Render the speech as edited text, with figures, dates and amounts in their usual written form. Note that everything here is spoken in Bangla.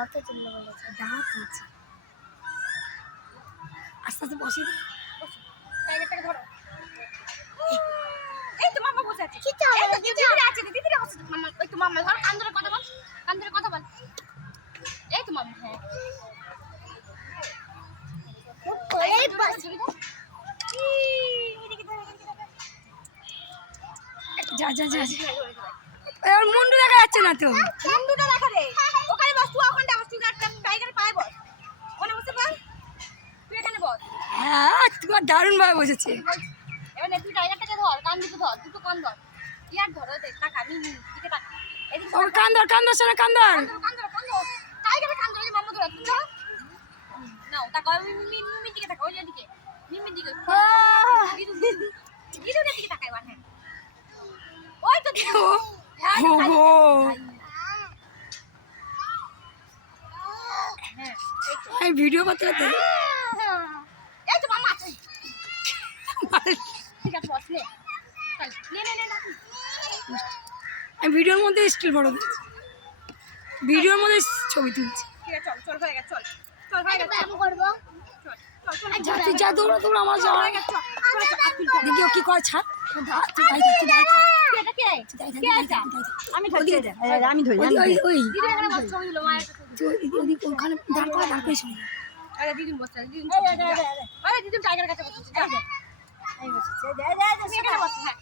কত চিল্লা বলেছে দাঁত তুলছে আস্তে আস্তে বসে টাইগারটাকে ধরো এই তো মামা বসে আছে এই তো দিদিরা আছে দিদিরা বসে মামা ওই তো মামা ধর কান ধরে কথা বল এই তো মামা হ্যাঁ এই বাস যা যা যা এর মুন্ডু দেখা যাচ্ছে না তো মুন্ডুটা দেখা রে ওখানে বস তুই ওখানে বস তুই টাইগার পায়ে বস ওখানে বসে পড় তুই এখানে বস হ্যাঁ তোমার দারুণ ভাবে বসেছে এবারে তুই টাইগারটাকে ধর কান দুটো ধর দুটো কান ধর ইয়ার ধর ওই টাকা দিকে টাকা এদিকে ওর কান ধর শোনা কান ধর টাইগারের কান ধর মামা ধর তুমি ধর নাও টাকা মিমি দিকে টাকা ওই দিকে মিমি দিকে দিদুর দিকে টাকাই বান হ্যাঁ ওই তো দিদু ওগো হ্যাঁ আমি ভিডিও করতে করতে এই তো মামা আছে ঠিক আছে বস নে নে আমি ভিডিওর মধ্যে স্টিল ফটো দিচ্ছি ভিডিওর মধ্যে ছবি তুলছি ঠিক আছে চল হয়ে গেছে চল হয়ে গেছে আমি করবো যা দৌড়া আমার যাওয়া দেখি ও কি করে ছাড় আমি ধরি ওখানে দাঁড় করে আরে দিদিন বসে দিদিন টাইগারের কাছে বসে